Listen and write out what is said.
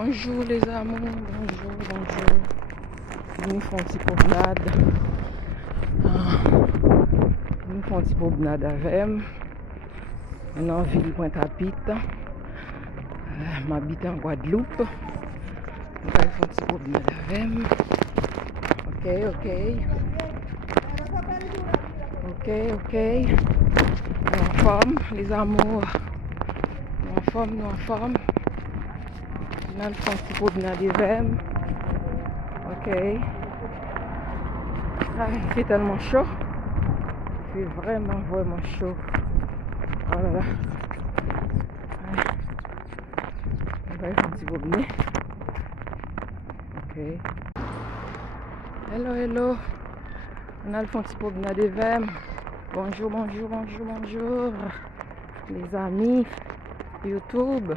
Bonjour les amours, bonjour, bonjour. Nous font une petite promenade. Nous font une petite promenade avec dans la ville Pointe-à-Pitre. M'habite en Guadeloupe. Nous allons faire une petite promenade avec. Ok. Nous en forme, les amours. Nous en forme. Nous allons faire une petite promenade avec. Ok. Il fait tellement chaud. Il fait vraiment chaud. Oh là là. On va faire un petit promenade. Ok. Hello. On a le petit promenade avec. Bonjour. Les amis YouTube.